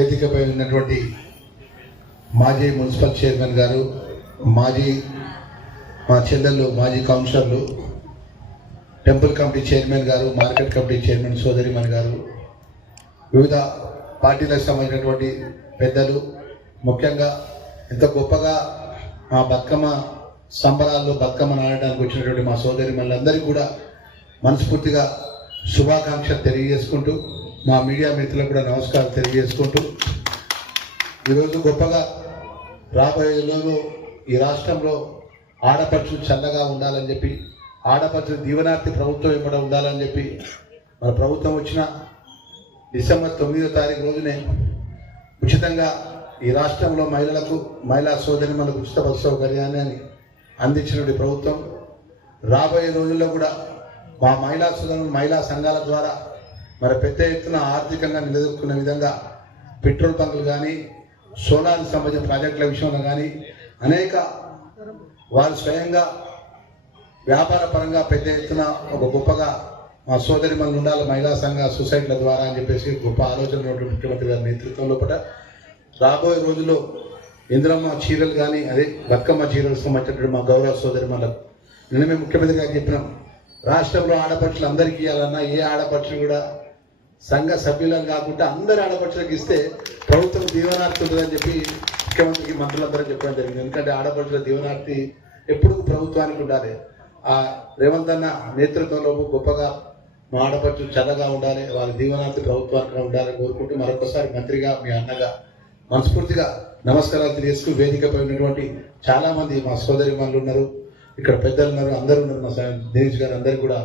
వేదికపై ఉన్నటువంటి మాజీ మున్సిపల్ చైర్మన్ గారు, మా చెల్లెళ్ళు మాజీ కౌన్సిలర్లు, టెంపుల్ కమిటీ చైర్మన్ గారు, మార్కెట్ కమిటీ చైర్మన్ సోదరిమణి గారు, వివిధ పార్టీలకు సంబంధించినటువంటి పెద్దలు, ముఖ్యంగా ఇంత గొప్పగా మా బతుకమ్మ సంబరాల్లో బతుకమ్మ నాడడానికి వచ్చినటువంటి మా సోదరిమణులందరికీ కూడా మనస్ఫూర్తిగా శుభాకాంక్షలు తెలియజేసుకుంటూ, మా మీడియా మిత్రులకు కూడా నమస్కారం తెలియజేసుకుంటూ, ఈరోజు గొప్పగా రాబోయే రోజుల్లో ఈ రాష్ట్రంలో ఆడపడుచులు చల్లగా ఉండాలని చెప్పి, ఆడపడుచులు దీవెనార్థి ప్రభుత్వం ఇవ్వడ ఉండాలని చెప్పి మన ప్రభుత్వం వచ్చిన డిసెంబర్ 9వ తారీఖు రోజునే ఉచితంగా ఈ రాష్ట్రంలో మహిళా సోదరిమణులకు ఉచిత బస్సు సౌకర్యాన్ని అందించినటువంటి ప్రభుత్వం రాబోయే రోజుల్లో కూడా మా మహిళా సంఘాల ద్వారా మరి పెద్ద ఎత్తున ఆర్థికంగా నిలదొక్కున్న విధంగా పెట్రోల్ బంకులు కానీ, సోలార్కి సంబంధించిన ప్రాజెక్టుల విషయంలో కానీ అనేక వారు స్వయంగా వ్యాపార పరంగా పెద్ద ఎత్తున ఒక గొప్పగా మా సోదరిమణులు ఉండాలి మహిళా సంఘ సొసైటీల ద్వారా అని చెప్పేసి గొప్ప ఆలోచన ముఖ్యమంత్రి గారి నేతృత్వంలో రాబోయే రోజుల్లో ఇంద్రమ్మ చీరలు కానీ, అదే బతుకమ్మ చీరలకు సంబంధించినటువంటి మా గౌరవ సోదరిమణులకు నిన్న మేము ముఖ్యమంత్రి గారికి చెప్పినాం, రాష్ట్రంలో ఆడపడుచులు అందరికీ ఇవ్వాలన్నా ఏ ఆడపడుచులు కూడా సంఘ సభ్యులను కాకుండా అందరి ఆడపడుచులకు ఇస్తే ప్రభుత్వం దీవెనార్థి ఉంటుందని చెప్పి ముఖ్యమంత్రికి మంత్రులందరూ చెప్పడం జరిగింది. ఎందుకంటే ఆడపడుచుల దీవెనార్థి ఎప్పుడు ప్రభుత్వానికి ఉండాలి. ఆ రేవంత్ అన్న నేతృత్వంలో గొప్పగా మా ఆడపడుచులు చల్లగా ఉండాలి, వాళ్ళ దీవెనార్థి ప్రభుత్వానికి ఉండాలని కోరుకుంటూ మరొకసారి మంత్రిగా మీ అన్నగా మనస్ఫూర్తిగా నమస్కారాలు తెలియజేసుకు, వేదికపై ఉన్నటువంటి చాలామంది మా సోదరిమణులు ఉన్నారు, ఇక్కడ పెద్దలు ఉన్నారు, అందరూ ఉన్నారు, మా దినేష్ గారు అందరికీ కూడా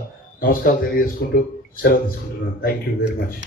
నమస్కారాలు తెలియజేసుకుంటూ సెలవు తీసుకుంటున్నాను. Thank you very much.